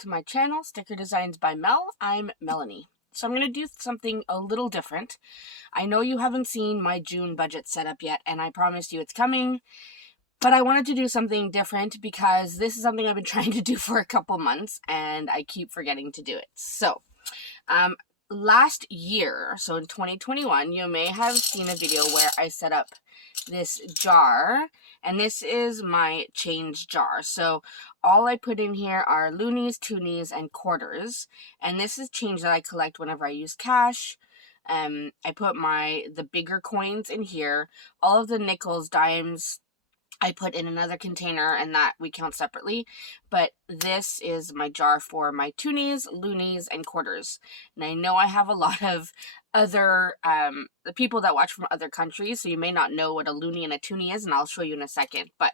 to my channel, Sticker Designs by Mel. I'm Melanie. So I'm going to do something a little different. I know you haven't seen my June budget setup yet, and I promised you it's coming, but I wanted to do something different because this is something I've been trying to do for a couple months, and I keep forgetting to do it. So, last year, so in 2021, you may have seen a video where I set up this jar, and this is my change jar. So all I put in here are Loonies, Toonies, and quarters, and this is change that I collect whenever I use cash. I put the bigger coins in here. All of the nickels, dimes, I put in another container, and that we count separately. But this is my jar for my Toonies, Loonies, and quarters. And I know I have a lot of other the people that watch from other countries, so you may not know what a Loonie and a Toonie is, and I'll show you in a second. But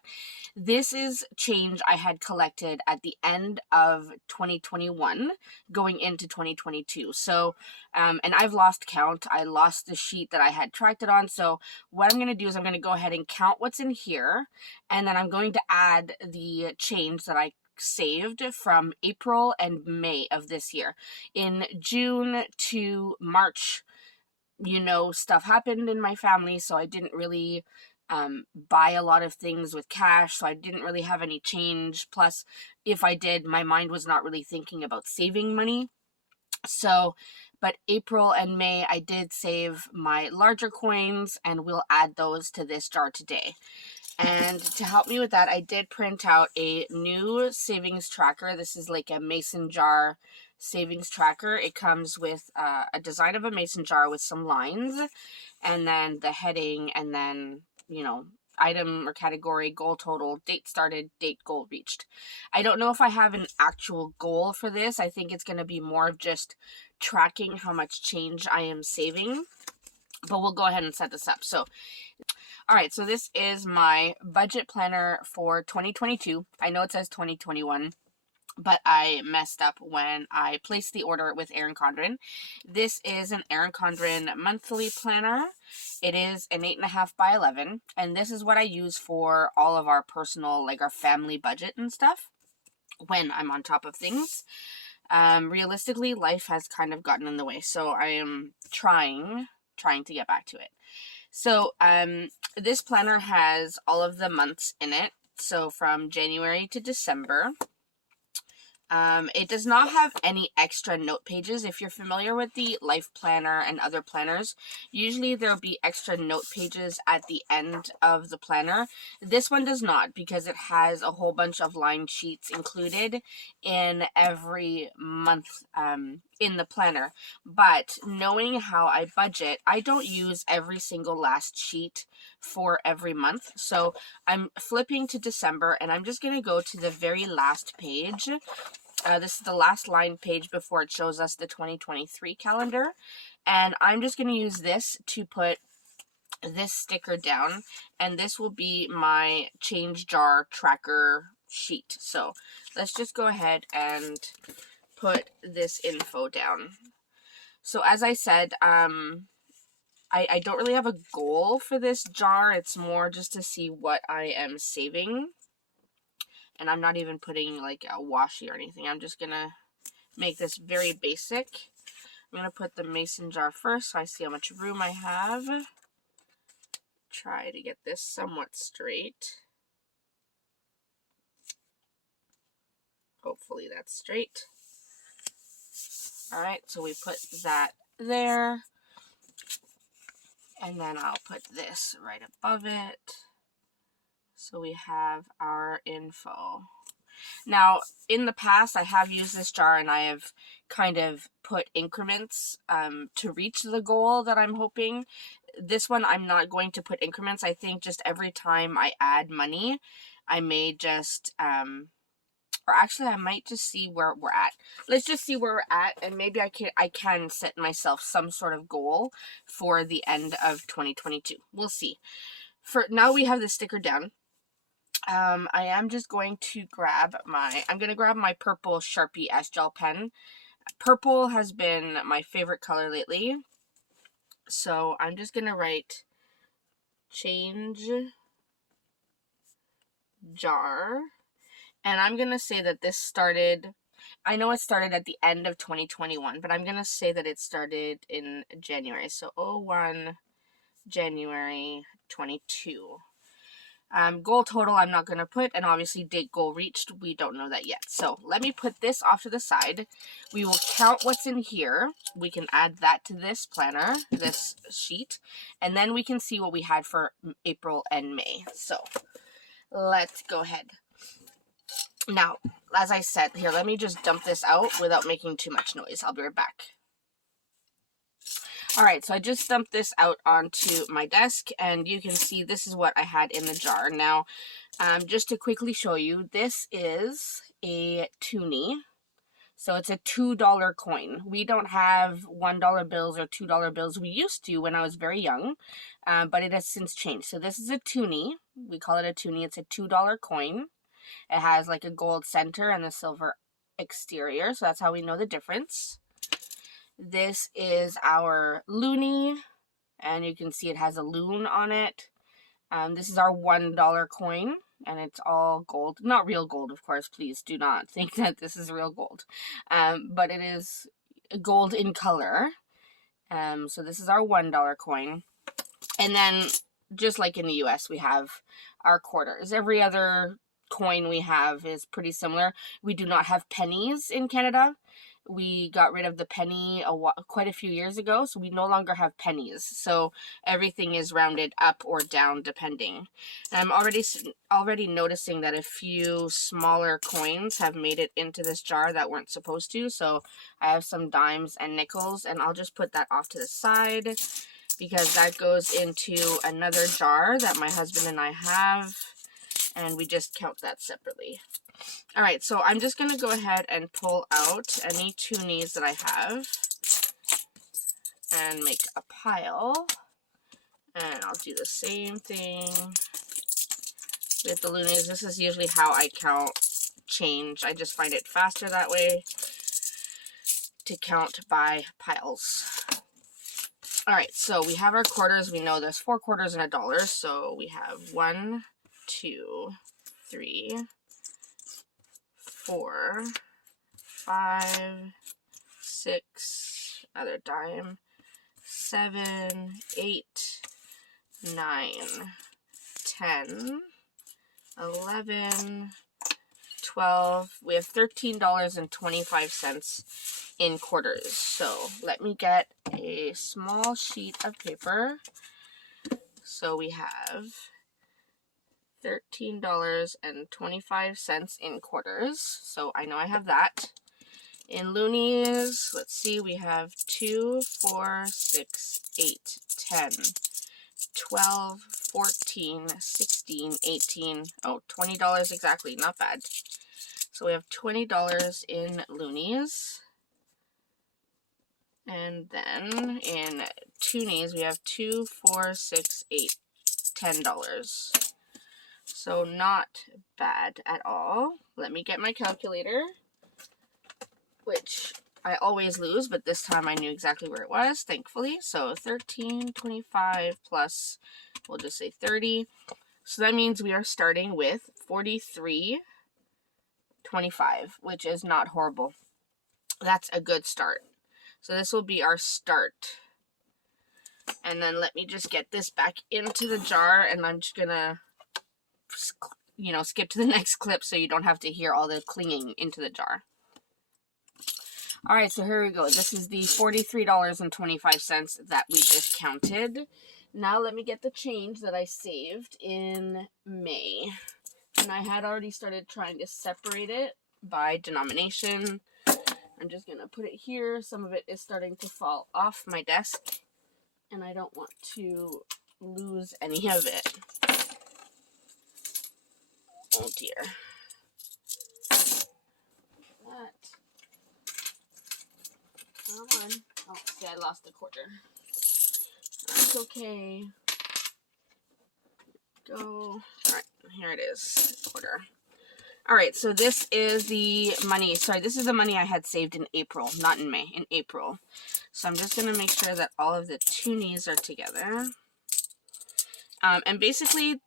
this is change I had collected at the end of 2021 going into 2022. So and I've lost count. I lost the sheet that I had tracked it on. So what I'm going to do is I'm going to go ahead and count what's in here, and then I'm going to add the change that I saved from April and May of this year. In June to March, stuff happened in my family, so I didn't really buy a lot of things with cash, so I didn't really have any change. Plus, if I did, my mind was not really thinking about saving money. So, but April and May, I did save my larger coins, and we'll add those to this jar today. And to help me with that, I did print out a new savings tracker. This is like a mason jar savings tracker. It comes with a design of a mason jar with some lines, and then the heading, and then, item or category, goal total, date started, date goal reached. I don't know if I have an actual goal for this. I think it's going to be more of just tracking how much change I am saving, but we'll go ahead and set this up. So, all right, so this is my budget planner for 2022. I know it says 2021, but I messed up when I placed the order with Erin Condren. This is an Erin Condren monthly planner. It is an 8.5 by 11, and this is what I use for all of our personal, like our family budget and stuff when I'm on top of things. Realistically, life has kind of gotten in the way, so I am trying to get back to it. So, this planner has all of the months in it, so from January to December. It does not have any extra note pages. If you're familiar with the Life Planner and other planners, usually there'll be extra note pages at the end of the planner. This one does not, because it has a whole bunch of line sheets included in every month in the planner. But knowing how I budget, I don't use every single last sheet for every month. So I'm flipping to December, and I'm just going to go to the very last page. This is the last line page before it shows us the 2023 calendar. And I'm just going to use this to put this sticker down. And this will be my change jar tracker sheet. So let's just go ahead and put this info down. So as I said, I don't really have a goal for this jar. It's more just to see what I am saving. And I'm not even putting like a washi or anything. I'm just going to make this very basic. I'm going to put the mason jar first so I see how much room I have. Try to get this somewhat straight. Hopefully that's straight. Alright, so we put that there. And then I'll put this right above it. So we have our info. Now, in the past, I have used this jar, and I have kind of put increments to reach the goal that I'm hoping. This one, I'm not going to put increments. I think just every time I add money, I may just, or actually I might just see where we're at. Let's just see where we're at, and maybe I can set myself some sort of goal for the end of 2022. We'll see. For now, we have the sticker down. I am just going to grab I'm going to grab my purple Sharpie S-Gel pen. Purple has been my favorite color lately. So I'm just going to write change jar. And I'm going to say that this started, I know it started at the end of 2021, but I'm going to say that it started in January. So 01 January 22. Goal total I'm not going to put, and obviously date goal reached, we don't know that yet. So let me put this off to the side. We will count what's in here. We can add that to this planner, this sheet, and then we can see what we had for April and May. So let's go ahead. Now, as I said, here, let me just dump this out without making too much noise. I'll be right back. Alright, so I just dumped this out onto my desk, and you can see this is what I had in the jar. Now, just to quickly show you, this is a Toonie. So it's a $2 coin. We don't have $1 bills or $2 bills. We used to when I was very young, but it has since changed. So this is a Toonie. We call it a Toonie. It's a $2 coin. It has like a gold center and a silver exterior, so that's how we know the difference. This is our Looney, and you can see it has a loon on it. This is our $1 coin, and it's all gold. Not real gold, of course. Please do not think that this is real gold. But it is gold in color. So this is our $1 coin. And then, just like in the US, we have our quarters. Every other coin we have is pretty similar. We do not have pennies in Canada. We got rid of the penny quite a few years ago, so we no longer have pennies. So everything is rounded up or down depending. And I'm already noticing that a few smaller coins have made it into this jar that weren't supposed to. So I have some dimes and nickels, and I'll just put that off to the side because that goes into another jar that my husband and I have, and we just count that separately. Alright, so I'm just going to go ahead and pull out any Toonies that I have and make a pile. And I'll do the same thing with the Loonies. This is usually how I count change. I just find it faster that way to count by piles. Alright, so we have our quarters. We know there's 4 quarters and $1. So we have 1, 2, 3, 4, 5, 6, another dime, 7, 8, 9, 10, 11, 12. We have $13.25 in quarters. So let me get a small sheet of paper. So we have $13.25 in quarters. So I know I have that. In Loonies, let's see, we have 2, 4, 6, 8, 10, 12, 14, 16, 18, oh, $20 exactly, not bad. So we have $20 in Loonies. And then in Toonies, we have 2, 4, 6, 8, $10. So not bad at all. Let me get my calculator, which I always lose, but this time I knew exactly where it was, thankfully. So 13.25 plus, we'll just say 30. So that means we are starting with 43.25, which is not horrible. That's a good start. So this will be our start. And then let me just get this back into the jar, and I'm just gonna, you know, skip to the next clip so you don't have to hear all the clinging into the jar. Alright, so here we go. This is the $43.25 that we just counted. Now let me get the change that I saved in May. And I had already started trying to separate it by denomination. I'm just going to put it here. Some of it is starting to fall off my desk, and I don't want to lose any of it. Oh dear. That. Come on. Oh, see, I lost a quarter. That's okay. Go. Alright, here it is. Quarter. Alright, so this is the money. Sorry, this is the money I had saved in April, not in May, in April. So I'm just going to make sure that all of the Toonies are together. And basically,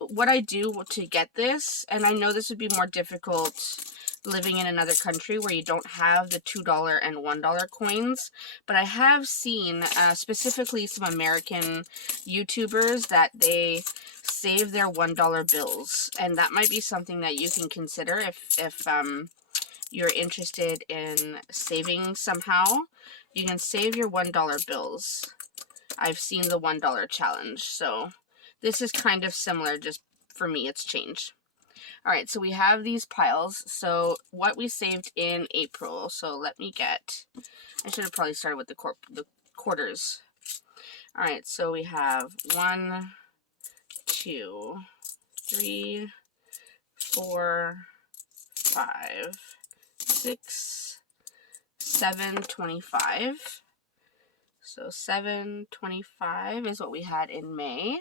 what I do to get this, and I know this would be more difficult living in another country where you don't have the $2 and $1 coins, but I have seen specifically some American YouTubers that they save their $1 bills, and that might be something that you can consider if you're interested in saving somehow. You can save your $1 bills. I've seen the $1 challenge, so this is kind of similar, just for me it's changed. Alright, so we have these piles. So what we saved in April, so let me get, I should have probably started with the quarters. Alright, so we have 1, 2, 3, 4, 5, 6, 7, 25. So 7.25 is what we had in May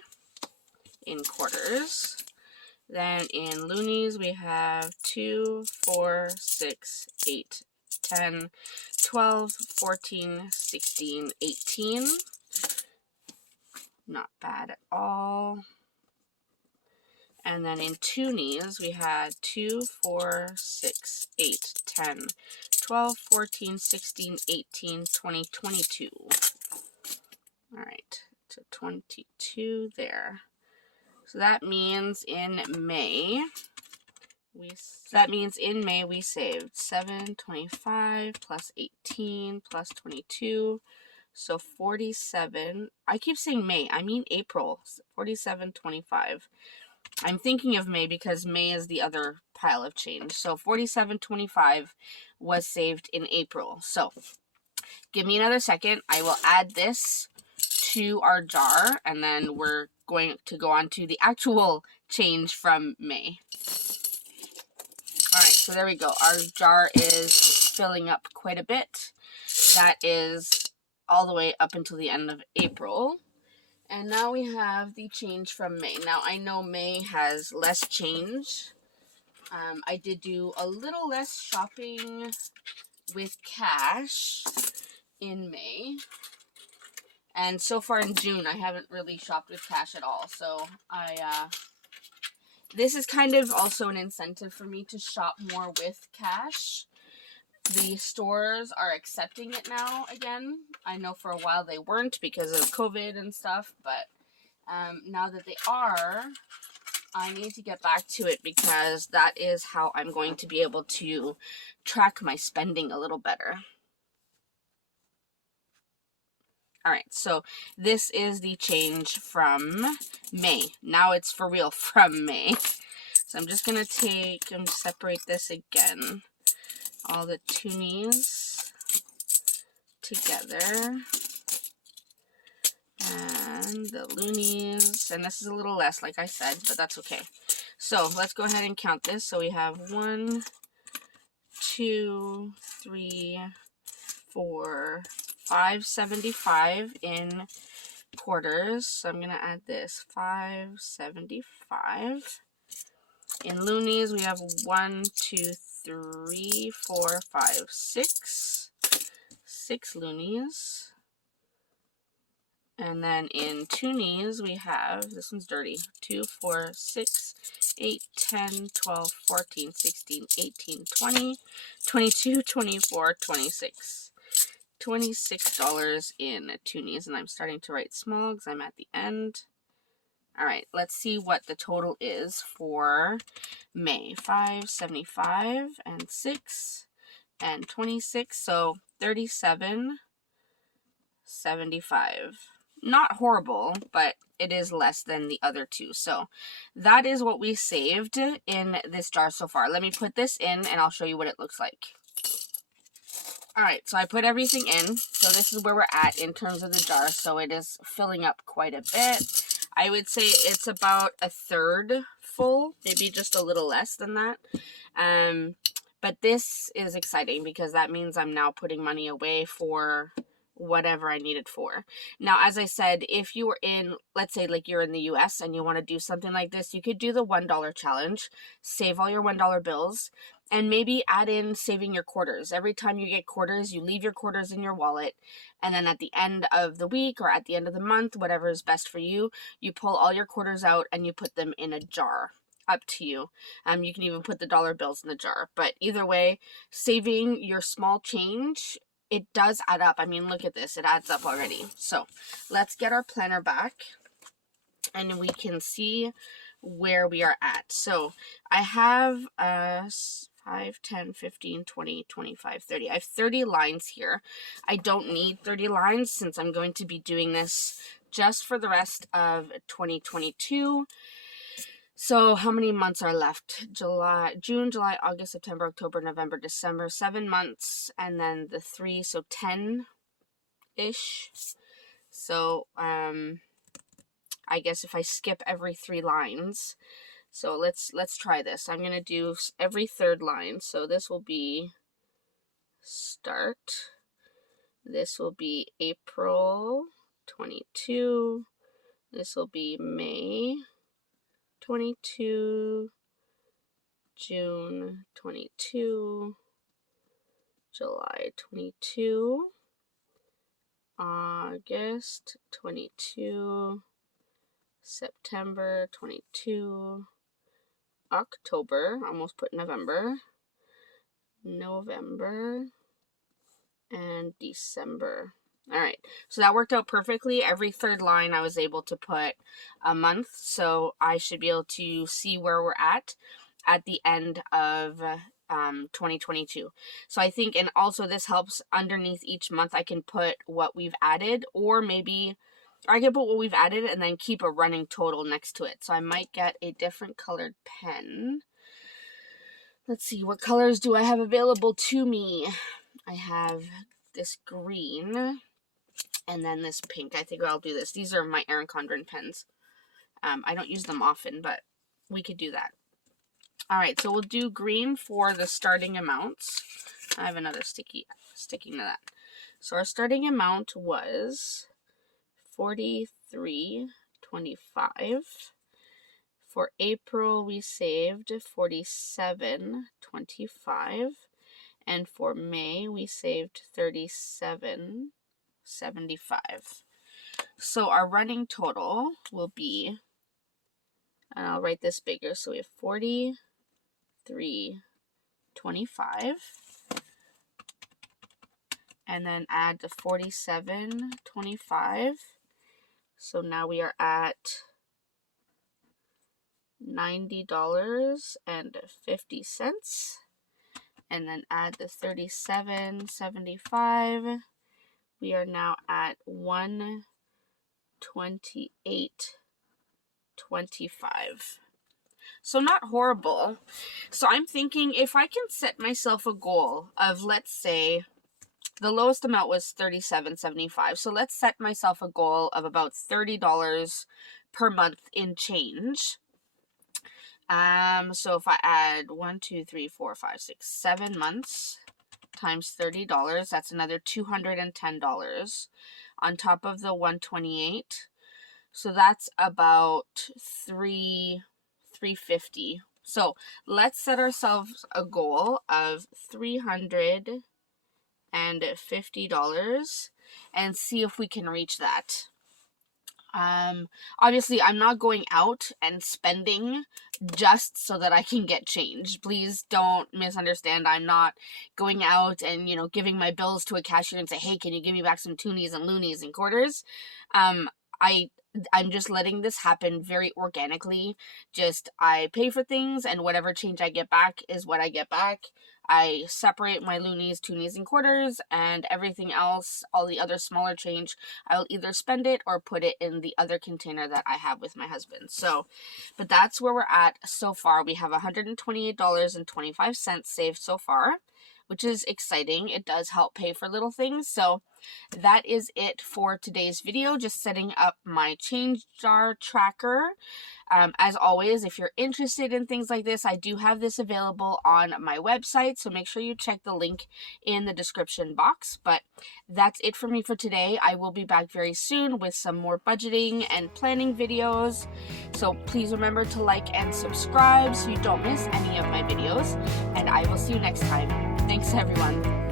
in quarters. Then in Loonies we have 2, 4, 6, 8, 10, 12, 14, 16, 18. Not bad at all. And then in Toonies we had 2, 4, 6, 8, 10, 12, 14, 16, 18, 20, 22. Alright, so 22 there. So that means in May we saved 7.25 plus 18 plus 22, so 47. I keep saying May, I mean April. 47.25. I'm thinking of May because May is the other pile of change. So 47.25 was saved in April. So give me another second. I will add this to our jar, and then we're going to go on to the actual change from May. Alright, so there we go. Our jar is filling up quite a bit. That is all the way up until the end of April. And now we have the change from May. Now, I know May has less change. I did do a little less shopping with cash in May. And so far in June, I haven't really shopped with cash at all. So, this is kind of also an incentive for me to shop more with cash. The stores are accepting it now again. I know for a while they weren't because of COVID and stuff, but now that they are, I need to get back to it because that is how I'm going to be able to track my spending a little better. Alright, so this is the change from May. Now it's for real from May. So I'm just going to take and separate this again. All the Toonies together. And the Loonies. And this is a little less, like I said, but that's okay. So let's go ahead and count this. So we have 1, 2, 3, 4, 5.75 in quarters. So I'm going to add this 5.75. In Loonies, we have 1, 2, 3, 4, 5, 6. 6 Loonies. And then in Toonies, we have, this one's dirty, 2, 4, 6, 8, 10, 12, 14, 16, 18, 20, 22, 24, 26. $26 in Toonies, and I'm starting to write small because I'm at the end. Alright, let's see what the total is for May. 5.75 and 6 and 26, so $37.75. Not horrible, but it is less than the other two. So that is what we saved in this jar so far. Let me put this in and I'll show you what it looks like. Alright, so I put everything in. So this is where we're at in terms of the jar. So it is filling up quite a bit. I would say it's about a third full, maybe just a little less than that. But this is exciting because that means I'm now putting money away for whatever I need it for. Now, as I said, if you were in, let's say like you're in the US and you want to do something like this, you could do the $1 challenge, save all your $1 bills, and maybe add in saving your quarters. Every time you get quarters, you leave your quarters in your wallet, and then at the end of the week or at the end of the month, whatever is best for you, you pull all your quarters out and you put them in a jar. up to you. You can even put the dollar bills in the jar. But either way, saving your small change, it does add up. I mean, look at this. It adds up already. So let's get our planner back and we can see where we are at. So I have 5, 10, 15, 20, 25, 30. I have 30 lines here. I don't need 30 lines since I'm going to be doing this just for the rest of 2022. So how many months are left? June, July, August, September, October, November, December, 7 months, and then the 3, so 10-ish. So I guess if I skip every 3 lines, so let's try this. I'm gonna do every 3rd line. So this will be start. This will be April 22. This will be May 22, June 22, July 22, August 22, September 22, October, almost put November, November, and December. All right, so that worked out perfectly. Every 3rd line I was able to put a month, so I should be able to see where we're at the end of 2022. So I think, and also this helps underneath each month, I can put what we've added, or maybe I can put what we've added and then keep a running total next to it. So I might get a different colored pen. Let's see, what colors do I have available to me? I have this green and then this pink. I think I'll do this. These are my Erin Condren pens. I don't use them often, but we could do that. All right, so we'll do green for the starting amounts. I have another sticking to that. So our starting amount was $43.25. For April, we saved $47.25. And for May, we saved $37.75. So our running total will be, and I'll write this bigger, so we have $43.25. And then add the $47.25. So now we are at $90.50. And then add the $37.75. We are now at $128.25. So not horrible. So I'm thinking if I can set myself a goal of, let's say, the lowest amount was $37.75. So let's set myself a goal of about $30 per month in change. So if I add 1, 2, 3, 4, 5, 6, 7 months times $30, that's another $210 on top of the $128. So that's about $350. So let's set ourselves a goal of $350 and see if we can reach that. Obviously I'm not going out and spending just so that I can get change. Please don't misunderstand. I'm not going out and, giving my bills to a cashier and say, hey, can you give me back some Toonies and Loonies and quarters? I'm just letting this happen very organically. Just I pay for things and whatever change I get back is what I get back. I separate my Loonies, Toonies, and quarters, and everything else, all the other smaller change, I'll either spend it or put it in the other container that I have with my husband. So, but that's where we're at so far. We have $128.25 saved so far, which is exciting. It does help pay for little things. So that is it for today's video, just setting up my change jar tracker. As always, if you're interested in things like this, I do have this available on my website, so make sure you check the link in the description box. But that's it for me for today. I will be back very soon with some more budgeting and planning videos. So please remember to like and subscribe so you don't miss any of my videos. And I will see you next time. Thanks, everyone.